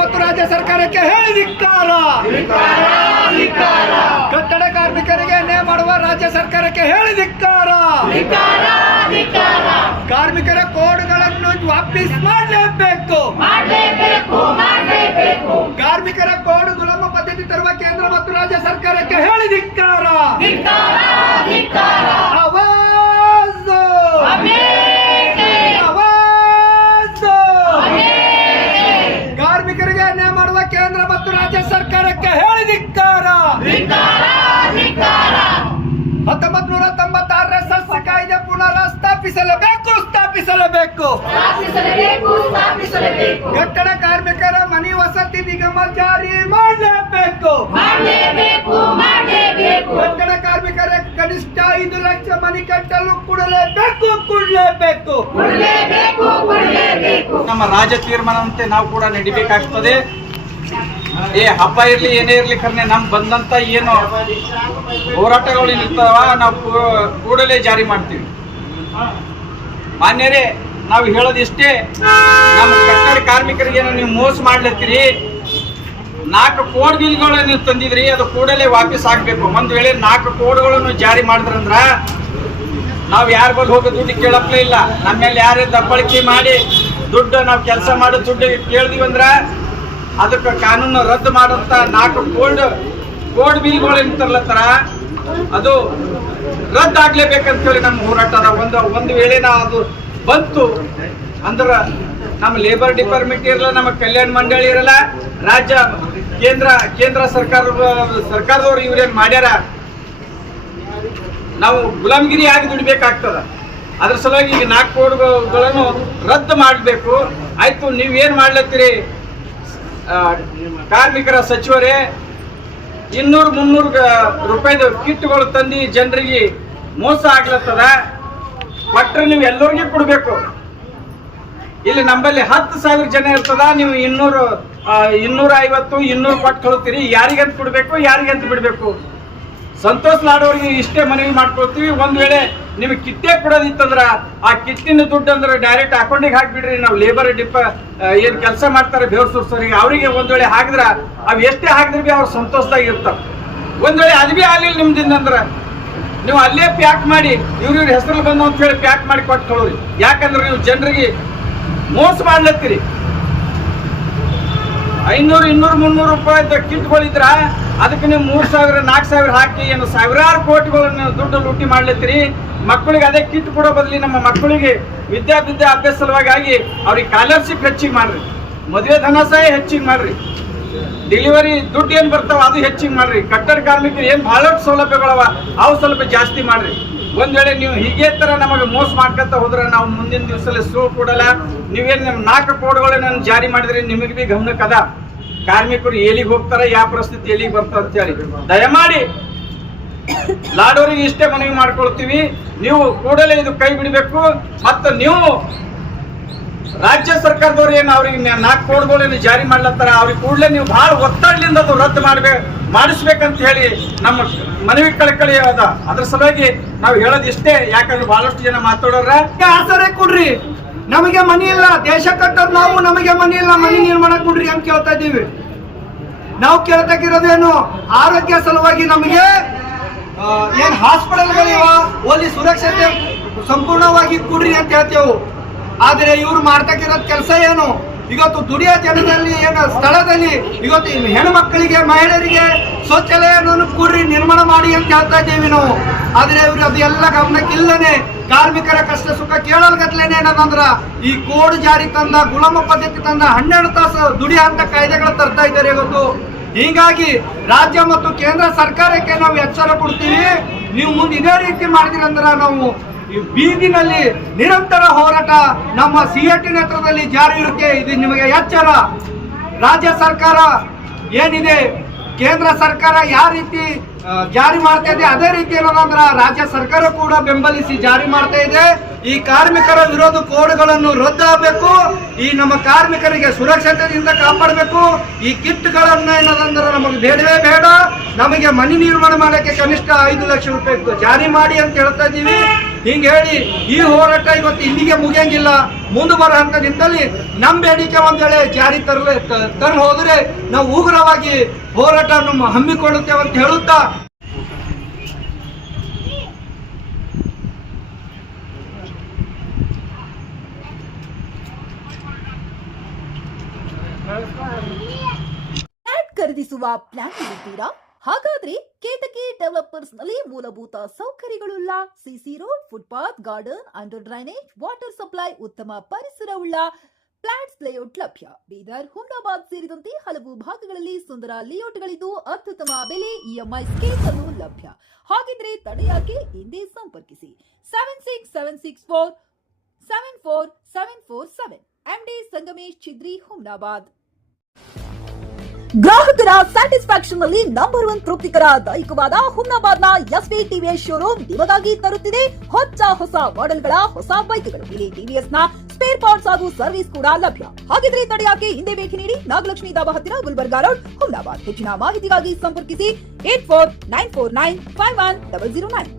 ಮತ್ತು ರಾಜ್ಯ ಸರ್ಕಾರಕ್ಕೆ ಹೇಳಿ ಧಿಕ್ಕಾರ. ಕಟ್ಟಡ ಕಾರ್ಮಿಕರಿಗೆ ನ್ಯಾಯ ಮಾಡುವ ರಾಜ್ಯ ಸರ್ಕಾರಕ್ಕೆ ಹೇಳಿ ಧಿಕ್ಕಾರ. ಕಾರ್ಮಿಕರ ಕೋಡ್ಗಳನ್ನು ವಾಪಸ್ ಮಾಡಲೇಬೇಕು. ಕಾರ್ಮಿಕರ ಕೋಡ್ ಗುಲಾಮ ಪದ್ಧತಿ ತರುವ ಕೇಂದ್ರ ಮತ್ತು ರಾಜ್ಯ ಸರ್ಕಾರಕ್ಕೆ ಹೇಳಿ ಧಿಕ್ಕಾರ. ಕಾರ್ಮಿಕರಿಗೆ ನ್ಯಾಯ ಮಾಡುವ ಕೇಂದ್ರ ಮತ್ತು ರಾಜ್ಯ ಸರ್ಕಾರಕ್ಕೆ ಹೇಳಿ ಧಿಕ್ಕಾರ. 1996ರ ಸಸ್ಯ ಕಾಯ್ದೆ ಪುನಃ ಸ್ಥಾಪಿಸಲೇಬೇಕು. ಕಟ್ಟಡ ಕಾರ್ಮಿಕರ ಮನೆ ವಸತಿ ನಿಗಮ ಜಾರಿ ಮಾಡಲೇಬೇಕು. ಕಟ್ಟಡ ಕಾರ್ಮಿಕರ ಕನಿಷ್ಠ 5 ಲಕ್ಷ ಮನೆ ಕಟ್ಟಲು ಕೊಡಲೇಬೇಕು. ನಮ್ಮ ರಾಜ್ಯ ತೀರ್ಮಾನದಂತೆ ನಾವು ಕೂಡ ನಡಿಬೇಕಾಗ್ತದೆ. ಹಬ್ಬ ಇರ್ಲಿ ಏನೇ ಇರ್ಲಿ ಕರ್ನೆ ನಮ್ ಬಂದಂತ ಏನು ಹೋರಾಟಗಳು ಇರ್ತಾವ ನಾವು ಕೂಡಲೇ ಜಾರಿ ಮಾಡ್ತೀವಿ. ಮಾನ್ಯರೇ, ನಾವು ಹೇಳೋದಿಷ್ಟೇ, ನಮ್ಮ ಕಟ್ಟಡ ಕಾರ್ಮಿಕರಿಗೆ ನೀವು ಮೋಸ ಮಾಡ್ಲತ್ತೀರಿ. 4 ಕೋಡ್ ಬಿಲ್ಗಳನ್ನು ನೀವು ತಂದಿದ್ರಿ, ಅದು ಕೂಡಲೇ ವಾಪಸ್ ಆಗ್ಬೇಕು. ಒಂದ್ ವೇಳೆ 4 ಕೋಡ್ಗಳನ್ನು ಜಾರಿ ಮಾಡಿದ್ರಂದ್ರ ನಾವು ಯಾರ ಬಳಿ ಹೋಗೋ ದುಡ್ಡು ಕೇಳಪ್ಲೇ ಇಲ್ಲ. ನಮ್ಮ ಮೇಲೆ ಯಾರೇ ದಬ್ಬಳಿಕೆ ಮಾಡಿ ದುಡ್ಡು ನಾವು ಕೆಲಸ ಮಾಡೋ ದುಡ್ಡು ಕೇಳಿದಿವಂದ್ರ ಅದಕ್ಕೆ ಕಾನೂನು ರದ್ದು ಮಾಡಂತ 4 ಕೋಡ್ ಬಿಲ್ಗಳು ಇರ್ತಾರಲ್ಲತ್ತಾರ ಅದು ರದ್ದು ಆಗ್ಲೇಬೇಕಂತ ಹೇಳಿ ನಮ್ಮ ಹೋರಾಟ. ಒಂದು ವೇಳೆ ಅದು ಬಂತು ಅಂದ್ರ ನಮ್ಮ ಲೇಬರ್ ಡಿಪಾರ್ಟ್ಮೆಂಟ್ ಇರಲ್ಲ, ನಮ್ಮ ಕಲ್ಯಾಣ ಮಂಡಳಿ ಇರಲ್ಲ, ರಾಜ್ಯ ಕೇಂದ್ರ ಸರ್ಕಾರದವ್ರು ಇವ್ರೇನ್ ಮಾಡ್ಯಾರ, ನಾವು ಗುಲಾಮಗಿರಿ ಆಗಿ ದುಡಿಬೇಕಾಗ್ತದ. ಅದ್ರ ಸಲುವಾಗಿ ಈಗ 4 ಕೋಡ್ಗಳನ್ನು ರದ್ದು ಮಾಡಬೇಕು. ಆಯ್ತು, ನೀವೇನ್ ಮಾಡ್ಲತ್ತೀರಿ ಕಾರ್ಮಿಕರ ಸಚಿವರೇ, 200-300 ರೂಪಾಯಿದು ಕಿಟ್ಗಳು ತಂದು ಜನರಿಗೆ ಮೋಸ ಆಗ್ಲತ್ತದ. ಕೊಟ್ರೆ ನೀವು ಎಲ್ಲರಿಗೂ ಕೊಡ್ಬೇಕು. ಇಲ್ಲಿ ನಮ್ಮಲ್ಲಿ 10,000 ಜನ ಇರ್ತದ, ನೀವು 250 200 ಕೊಟ್ಟು ಕಳ್ತೀರಿ. ಯಾರಿಗಂತ ಕೊಡ್ಬೇಕು, ಯಾರಿಗಂತ ಬಿಡ್ಬೇಕು? ಸಂತೋಷ್ ಲಾಡೋರಿಗೆ ಇಷ್ಟೇ ಮನವಿ ಮಾಡ್ಕೊಳ್ತೀವಿ. ಒಂದ್ ವೇಳೆ ನಿಮ್ಗೆ ಕಿಟ್ಟೇ ಕೊಡೋದಿತ್ತಂದ್ರ ಆ ಕಿಟ್ಟಿನ ದುಡ್ಡು ಅಂದ್ರೆ ಡೈರೆಕ್ಟ್ ಅಕೌಂಟಿಗೆ ಹಾಕ್ಬಿಡ್ರಿ. ನಾವು ಲೇಬರ್ ಏನ್ ಕೆಲಸ ಮಾಡ್ತಾರೆ ಬೇವ್ರ ಸುರ್ಸೋರಿಗೆ, ಅವ್ರಿಗೆ ಒಂದ್ ವೇಳೆ ಹಾಕಿದ್ರ ಅವ್ ಎಷ್ಟೇ ಹಾಕಿದ್ರೆ ಬಿ ಅವ್ರು ಸಂತೋಷದಾಗ ಇರ್ತಾರ. ಒಂದ್ ವೇಳೆ ಅದು ಬಿ ಆಗ್ಲಿಲ್ಲ ನಿಮ್ದಿಂದ ಅಂದ್ರ ನೀವು ಅಲ್ಲೇ ಪ್ಯಾಕ್ ಮಾಡಿ ಇವ್ರ ಹೆಸರು ಬಂದು ಅಂತ ಹೇಳಿ ಪ್ಯಾಕ್ ಮಾಡಿ ಕೊಟ್ಟು ಕಳೋರಿ. ಯಾಕಂದ್ರೆ ನೀವು ಜನರಿಗೆ ಮೋಸ ಮಾಡ್ಲತ್ತೀರಿ. 500-200-300 ರೂಪಾಯಿ ಕಿಟ್ಗಳಿದ್ರ ಅದಕ್ಕೆ ನೀವು 3,000-4,000 ಹಾಕಿ ಏನು ಸಾವಿರಾರು ಕೋಟಿಗಳನ್ನು ದುಡ್ಡು ಲೂಟಿ ಮಾಡ್ಲತ್ತೀರಿ. ಮಕ್ಕಳಿಗೆ ಅದೇ ಕಿಟ್ ಕೊಡೋ ಬದಲಿ ನಮ್ಮ ಮಕ್ಕಳಿಗೆ ವಿದ್ಯಾಭ್ಯಾಸ ಸಲುವಾಗಿ ಅವ್ರಿಗೆ ಸ್ಕಾಲರ್ಶಿಪ್ ಹೆಚ್ಚಿಗೆ ಮಾಡ್ರಿ, ಮದುವೆ ಧನ ಸಹ ಹೆಚ್ಚಿಗೆ ಮಾಡ್ರಿ, ಡೆಲಿವರಿ ದುಡ್ಡು ಏನ್ ಬರ್ತಾವ ಅದು ಹೆಚ್ಚಿಗೆ ಮಾಡ್ರಿ. ಕಟ್ಟಡ ಕಾರ್ಮಿಕರು ಏನ್ ಬಹಳಷ್ಟು ಸೌಲಭ್ಯಗಳವ ಅವು ಸ್ವಲ್ಪ ಜಾಸ್ತಿ ಮಾಡ್ರಿ. ಒಂದ್ ವೇಳೆ ನೀವು ಹೀಗೆ ತರ ನಮಗೆ ಮೋಸ ಮಾಡ್ಕೊಂತ ಹೋದ್ರೆ ನಾವು ಮುಂದಿನ ದಿವಸದಲ್ಲಿ ಸುಳ್ಳು ಕೊಡಲ್ಲ. ನೀವೇನ್ 4 ಕೋಡ್ಗಳನ್ನ ಜಾರಿ ಮಾಡಿದ್ರೆ ನಿಮಗೆ ಬಿ ಗಮನಕ್ಕದ ಕಾರ್ಮಿಕರು ಎಲ್ಲಿಗೆ ಹೋಗ್ತಾರ, ಯಾವ ಪರಿಸ್ಥಿತಿ ಎಲ್ಲಿಗೆ ಬರ್ತಾರ ಅಂತ ಹೇಳಿ ದಯಮಾಡಿ ಲಾಡೋರಿಗೆ ಇಷ್ಟೇ ಮನವಿ ಮಾಡ್ಕೊಳ್ತೀವಿ. ನೀವು ಕೂಡಲೇ ಇದು ಕೈ ಬಿಡಬೇಕು. ಮತ್ತು ನೀವು ರಾಜ್ಯ ಸರ್ಕಾರದವ್ರು ಏನು ಅವ್ರಿಗೆ 4 ಕೋಡ್ಗಳನ್ನ ಜಾರಿ ಮಾಡ್ಲತ್ತಾರ ಅವ್ರಿಗೆ ಕೂಡಲೇ ನೀವು ಬಹಳ ಒತ್ತಡದಿಂದ ಅದು ರದ್ದು ಮಾಡಿಸ್ಬೇಕಂತ ಹೇಳಿ ನಮ್ಮ ಮನವಿ ಕಳಕಳಿ ಅದ. ಅದ್ರ ಸಲುವಾಗಿ ನಾವು ಹೇಳೋದಿಷ್ಟೇ. ಯಾಕಂದ್ರೆ ಬಹಳಷ್ಟು ಜನ ಮಾತಾಡೋರ ಆಸರೆ ಕೊಡ್ರಿ, ನಮಗೆ ಮನಿ ಇಲ್ಲ, ದೇಶ ಕಟ್ಟೋದು ನಾವು, ನಮಗೆ ಮನಿ ಇಲ್ಲ, ಮನಿ ನಿರ್ಮಾಣ ಕೊಡ್ರಿ ಅಂತ ಕೇಳ್ತಾ ಇದ್ದೀವಿ. ನಾವು ಕೇಳ್ತಾಗಿರೋದೇನು ಆರೋಗ್ಯ ಸಲುವಾಗಿ ನಮಗೆ ಏನ್ ಹಾಸ್ಪಿಟಲ್ಗಳಿವ ಓಲಿ ಸುರಕ್ಷತೆ ಸಂಪೂರ್ಣವಾಗಿ ಕೊಡ್ರಿ ಅಂತ ಹೇಳ್ತೇವೆ. ಆದ್ರೆ ಇವ್ರು ಮಾಡ್ತಕ್ಕಿರೋದ್ ಕೆಲಸ ಏನು? ಇವತ್ತು ದುಡಿಯೋ ಜನದಲ್ಲಿ ಏನು ಸ್ಥಳದಲ್ಲಿ ಇವತ್ತು ಹೆಣ್ಮಕ್ಕಳಿಗೆ ಮಹಿಳೆಯರಿಗೆ ಶೌಚಾಲಯವನ್ನು ಕೂಡ್ರಿ ನಿರ್ಮಾಣ ಮಾಡಿ ಅಂತ ಹೇಳ್ತಾ ಇದ್ದೀವಿ ನಾವು. ಆದ್ರೆ ಇವ್ರು ಅದು ಎಲ್ಲ ಗಮನಕ್ಕಿಲ್ಲನೆ ಕಾರ್ಮಿಕರ ಕಷ್ಟ ಸುಖ ಕೇಳೋಲ್ಗತ್ಲೇನೆ ಏನಂದ್ರ ಈ ಕೋಡ್ ಜಾರಿ ತಂದ, ಗುಲಾಮ ಪದ್ಧತಿ ತಂದ, 12 ತಾಸು ದುಡಿಯೋ ಅಂತ ಕಾಯ್ದೆಗಳು ತರ್ತಾ ಇದ್ದಾರೆ ಇವತ್ತು. ಹೀಗಾಗಿ ರಾಜ್ಯ ಮತ್ತು ಕೇಂದ್ರ ಸರ್ಕಾರಕ್ಕೆ ನಾವು ಎಚ್ಚರ ಕೊಡ್ತೀವಿ. ನೀವು ಮುಂದೆ ಇದೇ ರೀತಿ ಮಾಡಿದ್ರಂದ್ರ ನಾವು ಬೀದಿನಲ್ಲಿ ನಿರಂತರ ಹೋರಾಟ ನಮ್ಮ CAT ನೇತೃತ್ವದಲ್ಲಿ ಜಾರಿ ಇರುತ್ತೆ. ಇದು ನಿಮಗೆ ಎಚ್ಚರ. ರಾಜ್ಯ ಸರ್ಕಾರ ಏನಿದೆ, ಕೇಂದ್ರ ಸರ್ಕಾರ ಯಾವ ರೀತಿ ಜಾರಿ ಮಾಡ್ತಾ ಇದೆ ಅದೇ ರೀತಿ ಏನಂದ್ರ ರಾಜ್ಯ ಸರ್ಕಾರ ಕೂಡ ಬೆಂಬಲಿಸಿ ಜಾರಿ ಮಾಡ್ತಾ ಇದೆ. ಈ ಕಾರ್ಮಿಕರ ವಿರೋಧ ಕೋಡ್ಗಳನ್ನು ರದ್ದಾಗಬೇಕು. ಈ ನಮ್ಮ ಕಾರ್ಮಿಕರಿಗೆ ಸುರಕ್ಷತೆಯಿಂದ ಕಾಪಾಡಬೇಕು. ಈ ಕಿಟ್ಗಳನ್ನ ಏನದಂದ್ರೆ ನಮಗೆ ಬೇಡವೇ ಬೇಡ. ನಮಗೆ ಮನೆ ನಿರ್ಮಾಣ ಮಾಡಕ್ಕೆ ಕನಿಷ್ಠ 5 ಲಕ್ಷ ರೂಪಾಯಿ ಜಾರಿ ಮಾಡಿ ಅಂತ ಹೇಳ್ತಾ ಇದ್ದೀವಿ. ಹಿಂಗೆ ಹೇಳಿ ಈ ಹೋರಾಟ ಇವತ್ತು ಇಲ್ಲಿಗೆ ಮುಗಿಯಂಗಿಲ್ಲ. ಮುಂದೆ ಬರೋ ಹಂತ ನಿಂತಲ್ಲಿ ನಮ್ಮ ಬೇಡಿಕೆ ಒಂದ್ ವೇಳೆ ಜಾರಿ ತರಲು ಹೋದ್ರೆ ನಾವು ಉಗ್ರವಾಗಿ ಹೋರಾಟವನ್ನು ಹಮ್ಮಿಕೊಳ್ಳುತ್ತೇವೆ ಅಂತ ಹೇಳುತ್ತಾ ಫ್ಲಾಟ್ ಖರೀದಿಸುವ ಪ್ಲಾನ್ ಇರುತ್ತೀರಾ? ಹಾಗಾದ್ರೆ ಕೇತಕಿ ಡೆವಲಪರ್ಸ್ ನಲ್ಲಿ ಮೂಲಭೂತ ಸೌಕರ್ಯಗಳುಳ್ಳ CC road, footpath, garden, under drainage, water supply, ಉತ್ತಮ ಪರಿಸರವುಳ್ಳ ಫ್ಲಾಟ್ಸ್ ಲೇಔಟ್ ಲಭ್ಯ. ಬೀದರ್, ಹುಮ್ನಾಬಾದ್ ಸೇರಿದಂತೆ ಹಲವು ಭಾಗಗಳಲ್ಲಿ ಸುಂದರ ಲೇಔಟ್ಗಳಿದ್ದು ಅತ್ಯುತ್ತಮ ಬೆಲೆ, ಇಎಂಐ ಸ್ಕೀಮ್ಸ್ ಅನ್ನು ಲಭ್ಯ. ಹಾಗಿದ್ರೆ ತಡೆಯಾಕೆ ಹಿಂದೆ ಸಂಪರ್ಕಿಸಿ 7676474747 ಎಂಡಿ ಸಂಗಮೇಶ್ ಚಿದ್ರಿ, ಹುಮ್ನಾಬಾದ್. ಗ್ರಾಹಕರ ಸ್ಯಾಟಿಸ್ಫ್ಯಾಕ್ಷನ್ ನಲ್ಲಿ ನಂಬರ್ 1 ತೃಪ್ತಿಕರ ದೈಹಿಕವಾದ ಹುಮ್ನಾಬಾದ್ನ ಎಸ್ವಿ ಟಿವಿಎಸ್ ಶೋರೂಮ್ ನಿಮಗಾಗಿ ತರುತ್ತಿದೆ ಹೊಸ ಮಾಡೆಲ್ಗಳ ಹೊಸ ಬೈಕ್ಗಳು. ಇಲ್ಲಿ ಟಿವಿಎಸ್ ನ ಸ್ಪೇರ್ ಪಾರ್ಟ್ಸ್ ಹಾಗೂ ಸರ್ವಿಸ್ ಕೂಡ ಲಭ್ಯ. ಹಾಗಿದ್ರೆ ತಡೆಯಾಕೆ ಹಿಂದೆ ಭೇಟಿ ನೀಡಿ. ನಾಗಲಕ್ಷ್ಮಿ ದಾಬಾ ಹತ್ತಿರ, ಗುಲ್ಬರ್ಗಾ ರೋಡ್, ಹುಮ್ನಾಬಾದ್. ಹೆಚ್ಚಿನ ಮಾಹಿತಿಗಾಗಿ ಸಂಪರ್ಕಿಸಿ 8494951009.